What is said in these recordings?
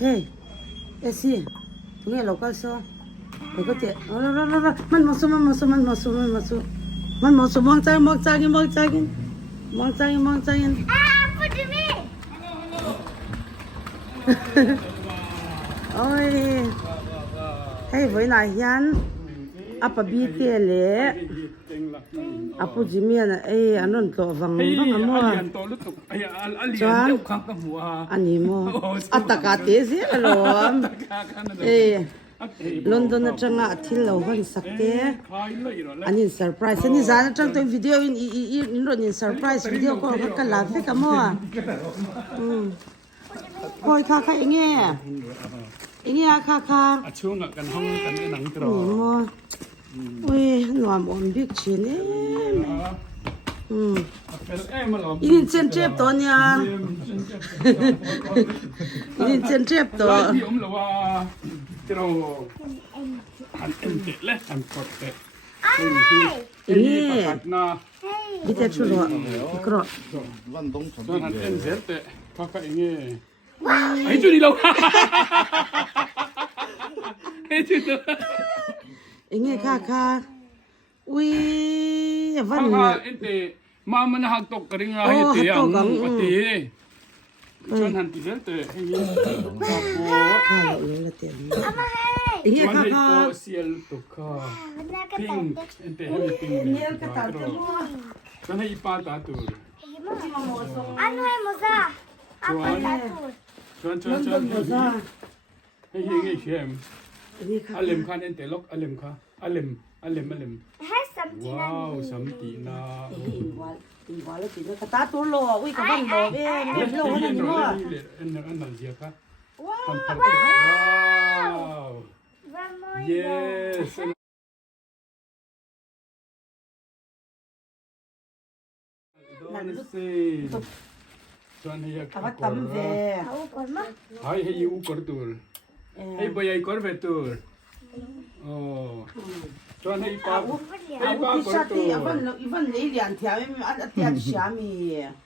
เฮ้เอซี่ตรงนี้เราก็ซ้อเราก็เจ๊มันมาสู้มองใจกิน Put to me. โอ้ยให้ไว้ไหนยันอัปบีเตเลอัปจิมีนะอันนั้นตัวฟังฟังมั่วอันนี้มั่วอัตกาเตสิอารมณ์ลอนดอนจังอ่ะที่เราหันสักเตอันนี้เซอร์ไพรส์นี่จานจังตัววิดีโออินรอนนี่เซอร์ไพรส์วิดีโอก็กันลาฟิกมั่วคอยค่ะเองเนี่ยค่ะช่วงกันห้องกันในหนังตรอ มั่วอุ้ยหนวมอมบิ๊กชินอีนี่เจนเจ็บตัวเนี่ยอีนี่เจนเจ็บตัวที่ผมเลยว่าเราหันเอ็นเตะและหันกดเตะนี่ประกาศนะบิเตชุลวะกรอ ตอนหันเอ็นเสร็จเตะพักกันอย่างงี้ไอ้จุดนี้เราไอ้จุดนั้นเองค่ะอุ้ยวัน ค่ะเอ็นเตะมามันหักตกกระดิ่งอะไรเตะอ่ะวัดเตะจนหันติดเตะให้ยิงครับโอ้ค่ะเองละเต็มเองค่ะ เสียลตุกค่ะปิ้งเอ็นเตะให้ปิ้งเนี่ยจนให้อีปาตาตัว Ano ay mo sa? Apa tatur? ชวนให้ยิงให้เชื่อมอเลมคันเอ็นเตล็อกอเลมค่ะอเลม Has something ว้าวสัมตินา อีกว่าแล้วกินแล้วตาตัวโลอุ้ยกับวันโลเอ้ยโลนั่นนี่ว่า อันนั้นเสียค่ะ Wow. ว้าว One more. yes นั่นสิชวนให้กับว่าตำเว Ako ko mo. ให้ยูกอร์ตูลให้บอยกอร์เวตูลโอ้ชวนให้ป้าให้ป้ากอร์ตูล อีวันนี้เรียนเที่ยวไม่อันเที่ยวชามี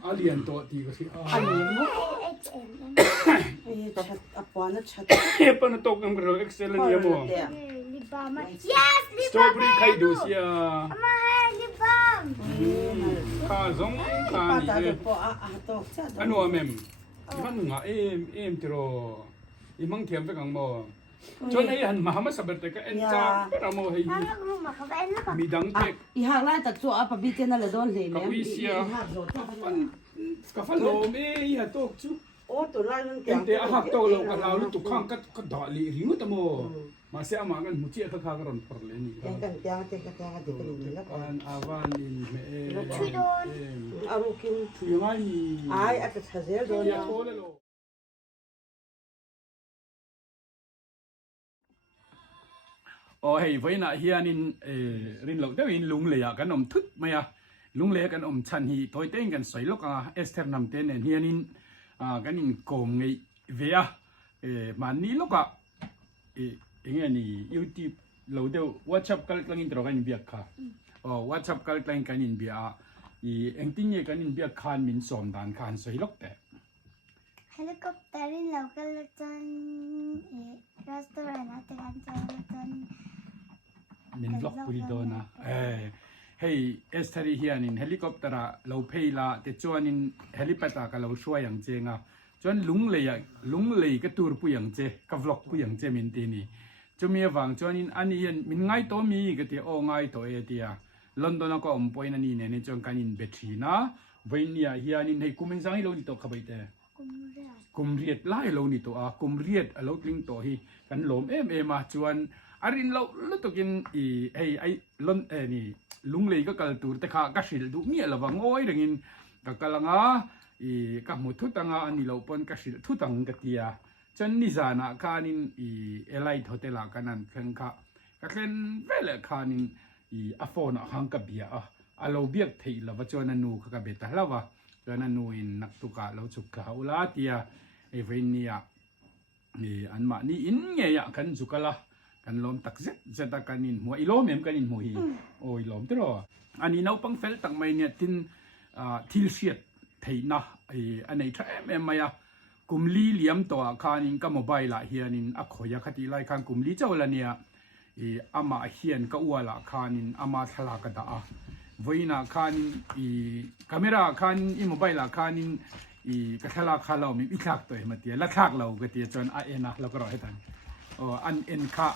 อาเลียนตัวตีก็สิอันนี้มั้ง H&M. ชัดปอนชัด เฮ้ปนตกน้ำกระโดด excellent เนี่ยมั้ง Lip balm. Yes, lip สตรอ balm. เบอรี่ไข่ดูเสีย Mama, hey, lip balm. ข้าสงข้า ป้า นี่ ตา เอ เด็กปอตกชัด อันนู้นแม่อีมันหงาติโรอีมังเทียมไปกังโมจนไอ้หันมามาสับเตก็เอ็นจ้าเราโมให้ Parang room ako. Kain na ka. มีดังเทก อีหางไล่ตัดตัวปะบิเตน่ะเลยโดนเลย กับ เนี่ย วิเชีย หางโดด กับฟันโลมอีหันโตกจู โอ้ตัวไล่มัน เอ็นเตะหักโตเรากับเราลุตุข้างก็ด่าลีริวตโมมาเสียมากันมุจีข้างกันพอเลยนี่ ยังกันยังเตะกันยังเด็กกันนี่แล้ว อันอาวานีเมเอ อารุกิน ช่วยไง ไอ้อาจจะเสียโดน อย่าโทษเลยโลโอ้ยไว้นะเฮียนินรินหลอกเดี๋ยวอินลุงเลยอะกันอมทึกไหมอะลุงเลยกันอมชันฮีถอยเต้งกันสวยลูกอะเอสเทอร์นำเต้นเฮียนินกันอินโกงไงเวียมันนี่ลูกอะอย่างเงี้ยนี่ยูทูบเราเดี๋ยววอทชัพกันกันอินตรอกันอินเบียค่ะอ๋อวอทชัพกันกันอินเบียเอ็งติ้งเนี่ยกันอินเบียคานมินสอมดานคานสวยลูกแต่ Helicopter in local luton. Restaurant natin ang luton. มินบล็อกปุริโดนะเฮ้ยเอสเทอรี่เฮียนินเฮลิคอปเตอร์เราเพย์ละแต่จวนนินเฮลิปตาก็เราช่วยอย่างเจงอ่ะจวนลุงเลยก็ตูร์ปุอย่างเจกับวล็อกปุอย่างเจมินตีนี่จะมีฟังจวนนินอันนี้มินง่ายตัวมีก็ที่โอ้ง่ายตัวเอตีอ่ะลอนดอนก็อมปอยนั่นนี่เนี่ยจวนกันนินเบตรีนะวันนี้เฮียนินให้คุมินสังให้เราดิโตขบายแต่คุมเรียดไล่เราดิโตอ่ะคุมเรียดเราลิงโตฮีกันหลมมาจวนอารินเราตัวกินไอ้ล้นนี่ลุงเลยก็กระตูแต่ข้าก็สิลดูมีอะไรบ้างโอ้ยเรื่องก็กำลังกับหมดทุตังอันนี้เราปนก็สิลทุตังกติยาฉันนิสานะข้านินเอไลท์โฮเทลกันนั่นเพิ่งข้าก็เพิ่งเวลาข้านินอัฟโฟนหังกับเบียเราเบียกที่เราว่าจวนนูข้าเบต้าแล้วว่าจวนนูอินนักตุกะเราสุกะอุลาติยาเอเวนียอันมานี่อินเงียกันสุกะละกันลมตักเซ็ตกันนินหัวอีลมเอ็มกันนินหัวฮีโอ้ยลมตลอดอันนี้เราปังเฟลตังไม่เนี่ยทินทิลเชียดไทยนะอันไหนทรัมเอ็มมา กุมลีเหลี่ยมตัวคานินก็โมบายละเฮียนินอักขอยาคติไลคันกุมลีเจ้าละเนี่ยอามาเฮียนก็อวละคานินอามาทลากดาวินาคานินกล้องคานินโมบายละคานินกทลาคาเรามีอิทักตัวมาเตียละทักเราก็เตียจนเอ็นะเราก็รอให้ทันอันเอ็นค่ะ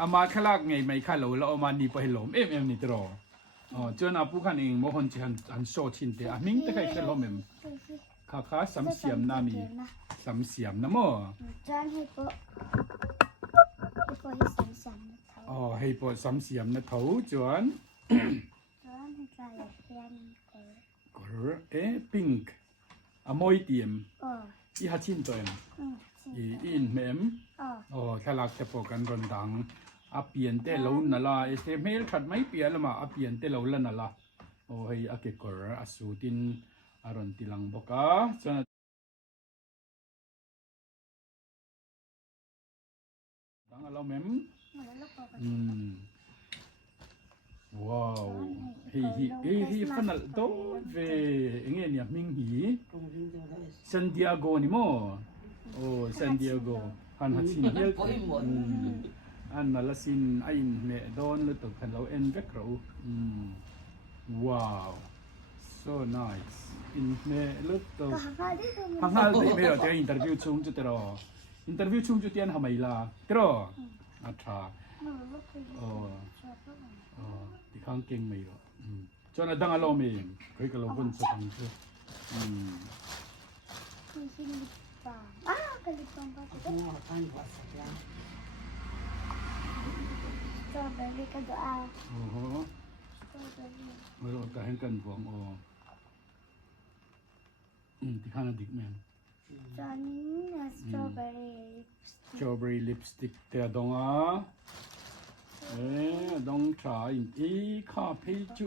อามาทลากไงไม่ค่ะเราเอามานี่ไปหลมนี่ตรอจนอาผู้ขันเองโมหนจิอันโซชินเตะมิงแต่ใครจะล้มเอ็มข้าสัมเสียมนามีสัมเสียมนะโม จอนให้โปให้สัมสัมนะเขา ให้ปวดสัมเสียมนะเขาจวน จอนให้ใจเพียนเขา ก็พิงค์มอยเตียม โอ้ ฮัชินตัวเอ็ม อินเมม โอ้ ถ้าลักจะปกันรอนดังเปลี่ยนเตลาวนั่นละเมลขัดไม่เปลี่ยนละมาเปลี่ยนเตลาวนั่นละให้เก็กอร์สูตินอารอนติลังบกะจนดังเราเมมว้าวฮีฟันโตเวเงี้ยเนี่ยมิงฮีซานดิเอโกนี่โมซานดิเอโกฮันฮัชินเฮียอันนั่นละสินไอ้เมดอนเลยตัวขันเราเอ็นแบ็กเราว้าว so nice อินเมลุตัวฮังฮัลที่เมเราจะอินเตอร์วิวชุ่มจุดเตอร์อินเตอร์วิวชุ่มจุดยันทำไมล่ะเตอร์อัฐาที่ข้างเก่งไม่หรอจนดังอารมณ์เองเคยกับเราคนสักครั้งเชื่อกะลิปองก็จะได้สตรอเบอรี่ก็จะเอาสตรอเบอรี่ เราจะเห็นกันฟองที่ข้างดิกแมน จอนนี้สตรอเบอรี่ strawberry lipstick แต่ดงดงชาอินข้าเพจุ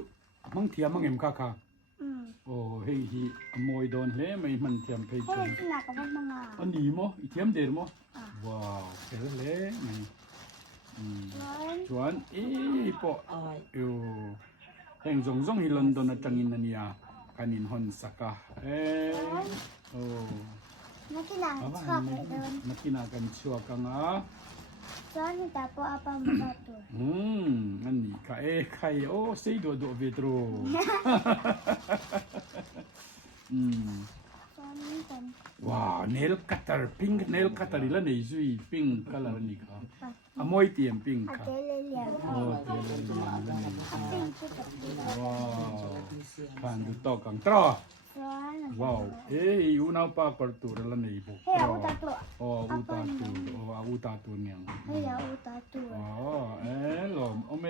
มังเทียมมังเอ็มค่ะเฮ้ยมวยโดนเล่ไม่มันเทียมเพจุ เฮ้ยที่หนักกับมันมา อันนี้มั้งอีเทียมเดร์มั้งว้าวเจ๋งเลยไม่ชวนปะแห่งจงฮิลอนดอนจังอินนันยาการินฮอนสักกะนักกีฬาชอบเลยเดิน นักกีฬากันชัวกังจอนนี่แต่พออาปามาตัวอันนี้ใครsei do vetro จอนนี่กัน ว้าว nail cutter pink nail cutter นี่ละนี่ซุย pink color นี่ค่ะมวยเตียม pink ค่ะ เจเลยเหลี่ยม เตียมละนี่ ปิ้งชุดกับปิ้ง ว้าวคันดูตอกังตรอ จอน ว้าวยูนาปาปร์ตูละนี่บุ เฮ้ยอุตาตัว อุตาตูเนี่ย เฮ้ยอุตาตัว ลมโอเม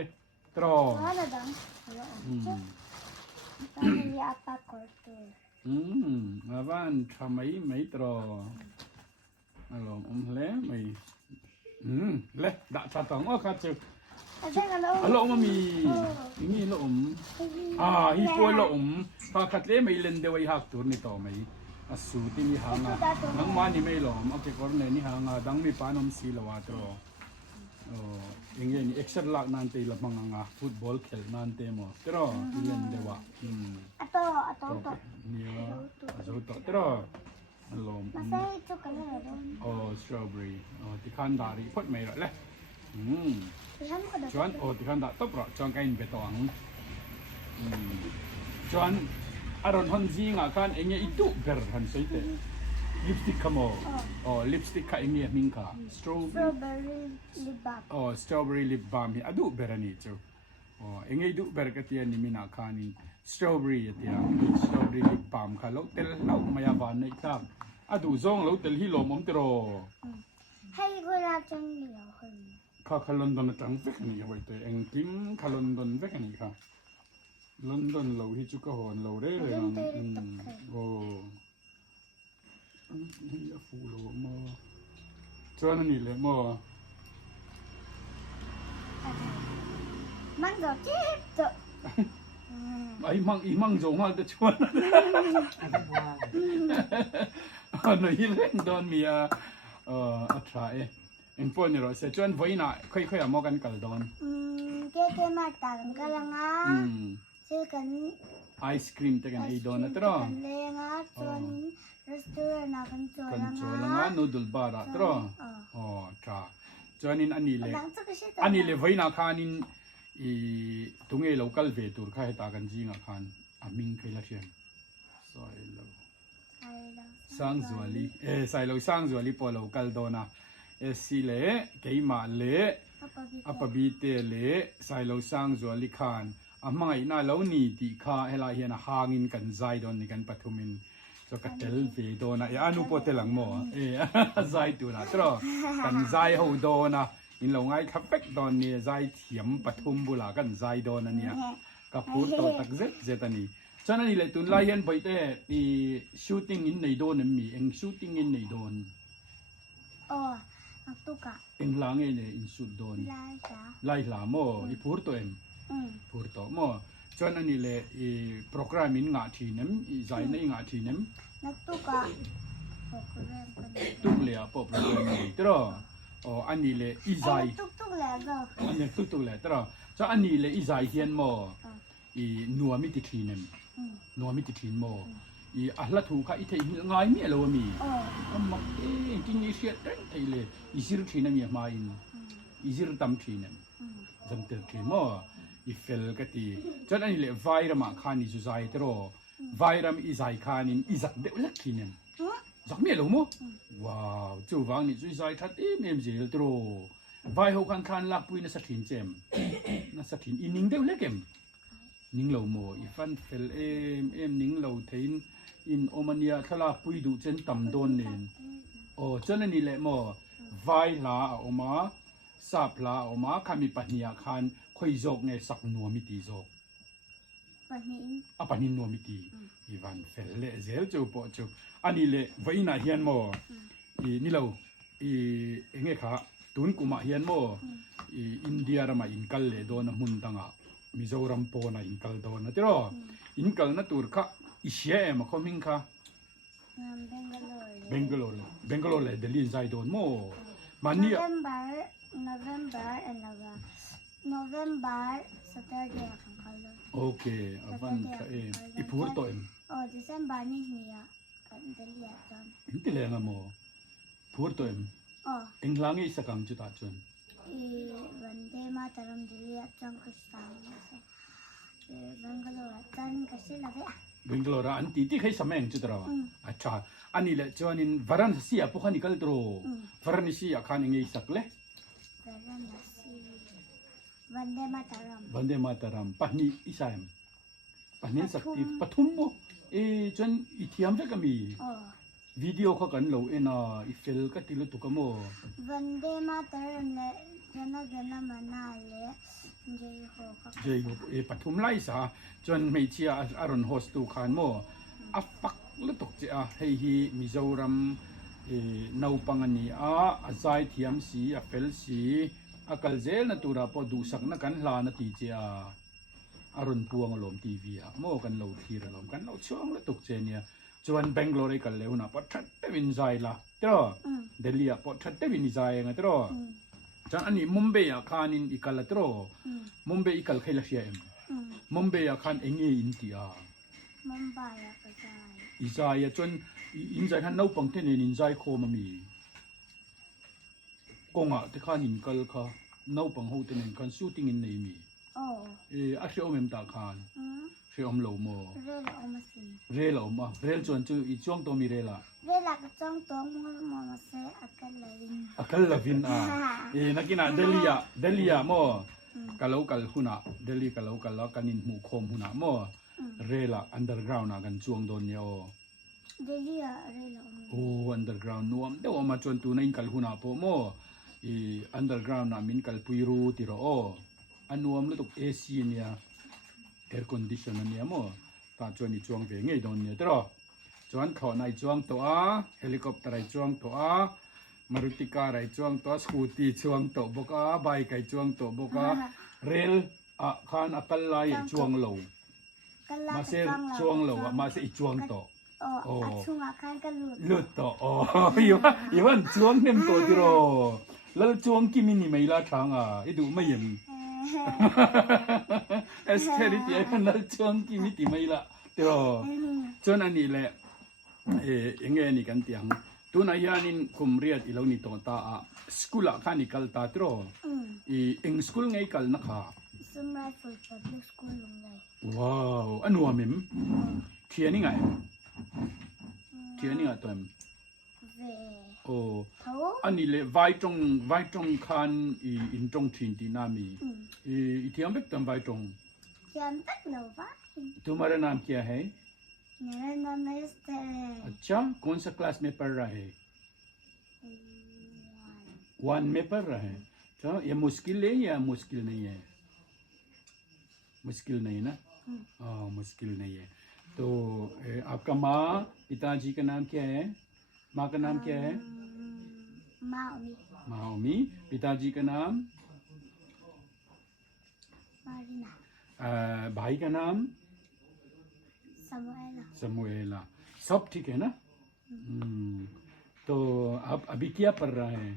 ตรอ จอนดังจอนนี่อาปากอตัว avan chamai mai tro alom le mai le da cha tong o ka chu อาจารย์เรา alo ma mi ni lo hi po lo ka khat le mai len de wai hak tur ni to mai asu ti ni hanga nang ma ni mai lo ma ke kor ne ni hanga dang mi panom si lo wa tro ingin extra lak nanti la manganga football khel nante mo tro len de wa ato niya azoto tro alom masay ito ka na doon strawberry tikhan dari pot mai rồi le Tihan mo ka doon chuan tikhan da top ro chuan kain betong chuan aron hon ji nga kan enge itu ber han soite lipstick kamo lipstick ka enge mingka strawberry lip balm strawberry lip balm hi adu berani chu enge du ber ka tian ni mina khani strawberry atia strawberry lip balm kha lo tel lau maya ban nei tak adu zong lo tel hi lo mom tro ให้เวลาจังเหลียวขึ้น kha London tang vek ni wai te eng kim kha London vek ni kha London lo hi chu ka hon lo re le ni a fu lo mo chuan ni le mo มันก็เจ็บจ้ะ ai mang zo ma de chuan no hi len don mi a try en phone ni ro se chuan voina khoi mo kan kal don เก๋มาต่างกันละงั้นซื้อกัน ice cream te kan ai don atro เลยงั้นจน restaurant na kan cho kan lang cho langa noodle bar a tro oh tra chuanin ani le lang chu ka shi ta ani le voina khanin i tunge local ve tur kha heta kan jinga khan aming khaila thiam sai lo sang zuali sai lo sang zuali po local dona si le keima le apabi te le sai lo sang zuali khan amangai na lo ni ti kha hela hian hangin kan zai don ni kan pathumin so ka tel ve dona ya anu po te lang mo zai tu na tro kan zai ho dona in lo ngai khapek don ni zai thiam pathum bula kan zai don ania ka phur to tak zet ani chana ni le tun lai hian boite i shooting in nei don mi eng shooting in nei don tu ka eng lang e ne in shoot don lai la mo i phur to em phur to mo chana ni le i program in nga thi nem i zai nei nga thi nem na tu ka tuk le po program ni tro o ani le i zai tu le go ani tuk le tro so ani le i zai hian mo i nuami ti thi nem nuami ti thin mo i ahla thu kha i thei ngai mi lo mi amma ti ni sia teng thei le i sir thi na mi ma in i sir tam thi nem zam tel thi mo i fel ka ti chan ani le vairam kha ni zu zai tro vairam i zai khan in i zak de lak thi nem zak mi lo mo wow chu wang ni zu zai that em zel tro vai ho khan lak pui na sa thin chem na sa thin in ning de lekem ning lo mo i fan fel em ning lo thein in omania thala pui du chen tam don nen o chana ni le mo vai la oma sap la oma khami pahnia khan khoi jok nge sak nuami ti jok panin nuami ti i van fel le zel chu po chu ani le vaina hian mo i ni lo i enge kha tun kuma hian mo i india rama in kal le don mun tanga Mizoram po na inkal do na tiro inkal na tur kha isya em khoming kha Bangalore le Delhi zai don mo mani November Saturday kan kalo okay avan kha ipur to em December ni niya Delhi aton inte le nga mo pur to em englangi sakang chu ta chun Vande Mataram Delhi aton kusang Bangalore aton kasi labi Bangalore anti ti khai sameng chu tara acha ani le chuanin Varanasi a pokha nikal tro Varanasi a khan nge sak le Vande Mataram pahni isaim pahnin sakti pathum mo chun ithiam ve kami video kha kan lo ena I fel ka tilu tukamo Vande Mataram le jana mana le jay ho pathum lai sa chun mei chia aron host tu khan mo apak lu tok che a hei hi Mizoram nau pangani a azai thiam si a fel si akal zel na tura po du sak na kan hla na ti che a aron puang lom TV a mo kan lo thira lom kan lo chong la tuk che nia chuan Bangalore kal leuna po that te win zai la tro Delhi a po that te win zai nga tro chan ani Mumbai a khanin ikal tro Mumbai ikal khaila sia em Mumbai a khan engi intia Mumbai a kazai izai a chun inzai khan no pang te nen inzai kho ma mi konga te khan in kal kha no pang ho te nen khan shooting in nei mi a she omem ta khan she om lo mo re lo ma rel chon chu I chong to mi re la Vela ka chong to mo se akal lavin a nakina Delhi a mo kalau kal huna Delhi kalau la kanin mu khom huna mo rela underground na kan chuang don yo Delhi a rela underground nuam de ma chon tu nain kal huna po mo underground na min kal puiru tiro anuam lu tok AC nia air conditioner nia mo ta chon ni chuang ve ngei don nia tro chuan kho nai chuang to a helicopter ai chuang to a Maruti car ai chuang to scooty chuang to boka bike ai chuang to boka rail a khan akal lai chuang lo ma se chuang lo ma se chuang to chung a khan ka lut to iwan chuang nem to tiro lal chuang ki mini mai la thang a idu mai yem esteri ti kan lal chuang ki mi ti mai la tiro chon ani le เงี้ยนี่กันเตียงตัวนั้นยันินคุมเรียดอีเรานี่ตัวตาสกุลอะข้านี่กัลตาตรออิงสกุลไงกัลนะคะ Sunrise for public school ลงเลย ว้าวอันนัวมิมเทียนี่ไงตัวม เว โอ้ เขา อันนี้เลยไว้ตรงคันอินตรงทินที่นามีอีที่อันเป็กตัมไว้ตรง ยังตักหนูวะ तुम्हारा नाम क्या है मेरा नाम है स्टेले अच्छा कौन सा क्लास में पढ़ रहा है 1 में पढ़ रहा है तो ये मुश्किल है या मुश्किल नहीं है मुश्किल नहीं ना मुश्किल नहीं है तो आपका माँ पिताजी का नाम क्या है माँ का नाम क्या है मामी माओमी पिताजी का नाम मारिना भाई का नाम समुएला समूएला सब ठीक है ना तो आप अभी क्या पढ़ रहा है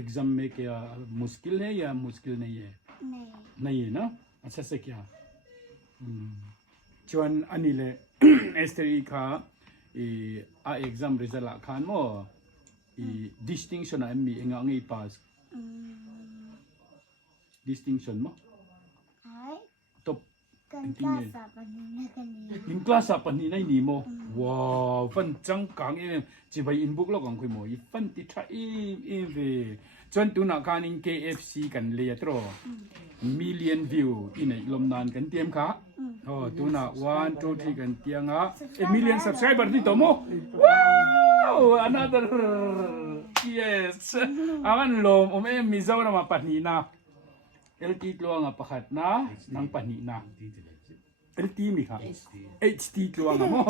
एग्जाम में क्या मुश्किल है या मुश्किल नहीं है नहीं नहीं है ना अच्छा से क्या चुन अनिले एस्टरी का आ एग्जाम रिजल्ट खान मो डिस्टिंक्शन एम एंगांगी पास डिस्टिंक्शन मो hai तो kan klasa panina kanina in class up ni nai ni mo wow fan chang kang em chi bai in book lo kang khoi mo i fan ti tha e ve chon tu na kan in KFC kan le tro million view in ai lom nan kan tiam kha tu na 1 2 3 kan tianga a million subscriber ni to mo wow another yes awan lom om em mi zaw na ma panina LT ตัวงปะขัดนะนังปนินะ LT มีค่ะ HT ตัวงมอ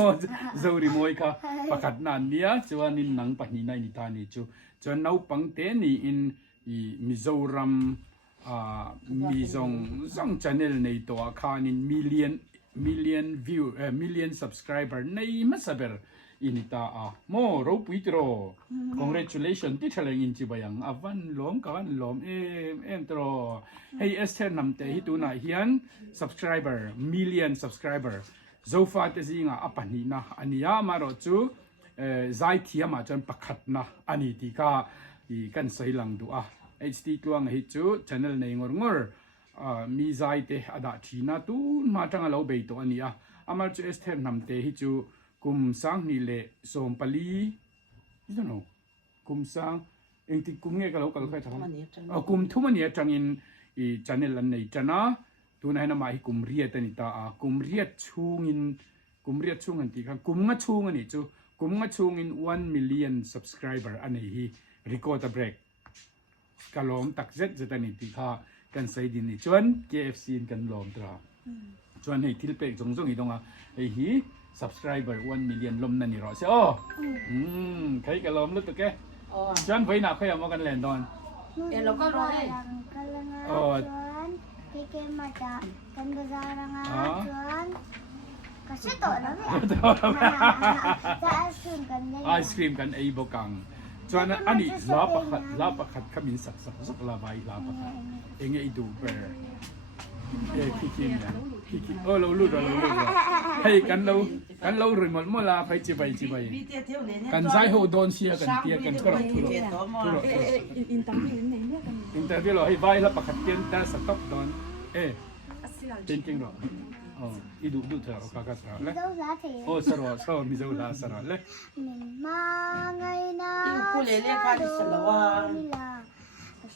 จะรีโมยค่ะปะขัดนันเนี่ยจวนนินนังปนินะนิทานิจูจวนเอาปังเตนี่อินมิโซรัมมีซอง channel ในตัวค่านิน million view million subscriber ในมัสเบอร์อินิตาโมรูปวิตโร congratulation ที่ทะเลอินจิบยังอวันล้อมกันล้อมเอ็มตรอให้เอสเทนนำเตหิตุนาเฮียน subscriber million subscriber โซฟาเตซิงอปันนีนะอันนี้มารอจูใจเทียมาจนประคัดนะอันนี้ที่ข้ากันใส่หลังดูHD ตัวงหิจู channel ในงงมีใจเตอดาทีนะตูมาจังเราเบยตัวอันนี้อามาจูเอสเทนนำเตหิจูกุมสังนี่เลยส่งปลีนี่เนาะกุมสังเองที่กุมเงี้ยก็เราก็ค่อยทำกุมทุกมันเนี่ยจังอินจันเนลันในจันนะตัวนั้นน่ะมาให้กุมเรียดนี่ตากุมเรียดชูงินกุมเรียดชูงินที่กันกุมงะชูงินนี่จูกุมงะชูงิน1 million subscriber อันนี้ฮี record a break กะลอมตักเจ็ดจะตันนี่ที่ข้ากันใส่ดินนี่จวน KFC กันลอมตราจวนให้ทิลเป็กจงอีตรงไอ้ฮี subscriber 1 million ลมนั่นนี่รอใช่ใครกันลมลึกตัวแกจวนไฟหนักเขาอยากมากันแลนดอนเราก็รอจวนพี่เกมมาจากกันบาซาร์งาจวนก็ชื่อตัวแล้วเนี่ยจะไอศครีมกันเลยไอศครีมกันไอ้บกังจวนอันนี้ลาประคัดขมิ้นสักลาใบลาประคัดเองไอ้ดูเปอร์ขี้เกียจขี้เกียจเรารู้ให้กันเราเรื่องหมดละไปจีบกันใช้หัวโดนเชียกันเตียกันก็เราทุรอินเตอร์วิวเราให้ใบแล้วประคัดเตียนแต่สต็อปโดนจริงหรออีดูเถอะโอเคครับเลยโอ้สระมิจฉาสระเลยมาไงนะกูเลยเรียกว่าดิสลาว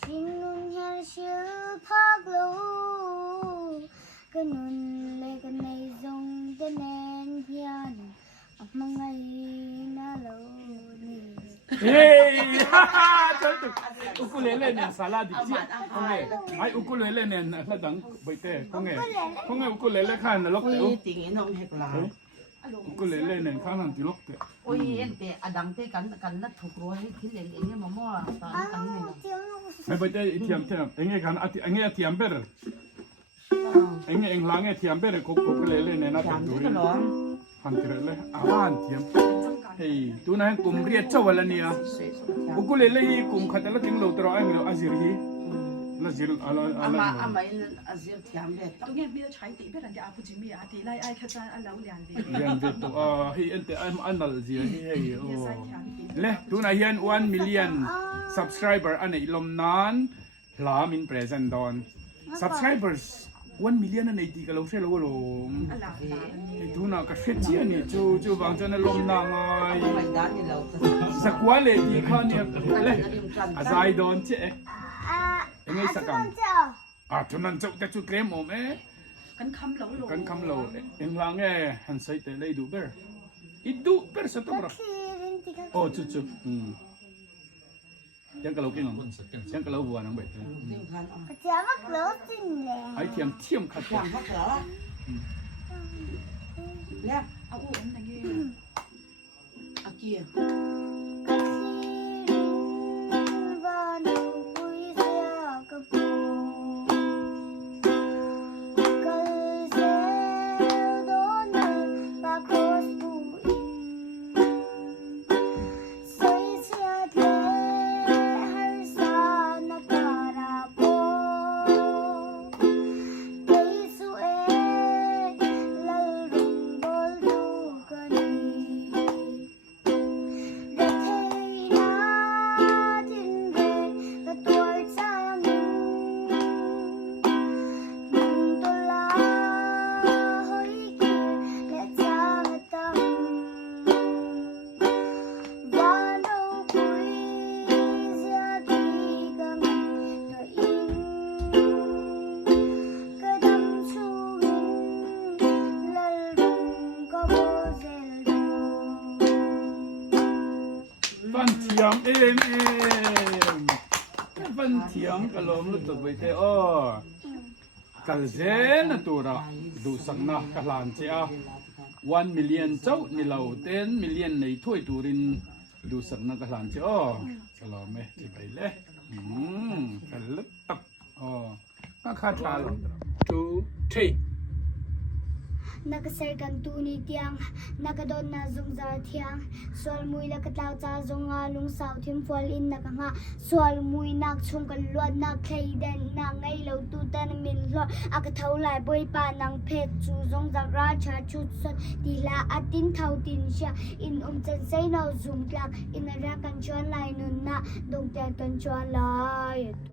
ชิงนุนเฮลชิลพักลูกันนุนเล็กในซงเดนเนนเพียนมาไงนะลูนี่เฮ้ยอุกุเลเล่เนี่ยซาลาดิจิคงไงไออุกุเลเล่เนี่ยแล้วดังใบเต้คงไงอุกุเลเล่ข้างนั่นล็อกเต๋ออุกุเลเล่เนี่ยข้างนั่นที่ล็อกเต๋อโอ้ยเอ็นเตะอดังเตะกันนัดถูกร้อยที่เล่นเองเนี่ยมั่วตอนนี้ไม่ใบเต้เทียมเองไงกันเองไงเทียมเบอร์เองหลังไงเทียมเบอร์กุกุเลเล่เนี่ยนะถูกดูหันเตะเลยวันเทียมเฮ้ยตัวนั้นกุมเรียดเจ้าวันละเนี่ยอุกุเลเล่กุมขัดแล้วทิ้งเราตรอเองเราอาศิรี แล้วสิอะไร อามาอามาอาเซียนเทียมเลย ตรงนี้มีใช้ตีเป็นอันเดียวพูดมีอาตีไล่ไอ้ขจายอันแล้วเรียนดี เรียนเด็ดตัวให้อันแต่อันนั่นสิให้โอ้เลยดูนะเฮียน1 million subscriber อันนี้ลมนานหลามิน present ดอน subscribers 1 million อันนี้ดีกับเราเชื่อเราลง อันหลังตาอันนี้ ดูนะก็เชื่อเจียนี่จูบางจนลมนางไง ไม่ได้นี่เรา สักวันเลยดีข้าเนี่ยเลยอาศัยโดนเจ๊ยังไงสักกันทุนนั้นจะจุดเกมโอเม กันคำเหลาโล กันคำเราเอ็งลางเอ้หันใส่แต่เลยดูเบอร์อีดูเบอร์สัตว์บราโอ้จุยังกับเราเก่งอ่ะยังกับเราบัวน้องเบ็ด ดิ้งพันอ่ะ จะมักรู้จริงเลย ไอเทียมขัด อย่างพักเหรอแล้ว เอาอุ้มอย่างงี้ อาเกีย ฟันเทียมฟันเทียมกะลมลุตบไปเตอกัลเจนตัวระดูสักนักกะลานเจ้า1 million เจ้านี่เรา10 million ในถ้วยตูรินดูสักนักกะลานเจ้าฉลองไหมที่ไปเลยกันลึกตับก็คาถาลง2 3 Nakasarkan tuni tiang, nakadon na zong zar tiang. Swal mui lakataw cha zong nga lung sao tim fual in nakanga. Swal mui nak chung kaluad nak kayden na ngay law tutan min lo. Akataw lai boy pa nang pet chu zong zar ra cha chut sot. Tila atin thaw tin siya. In chan say no zoom plak. Inarakan chuan lai nun na. Dong tiang tan chuan lai.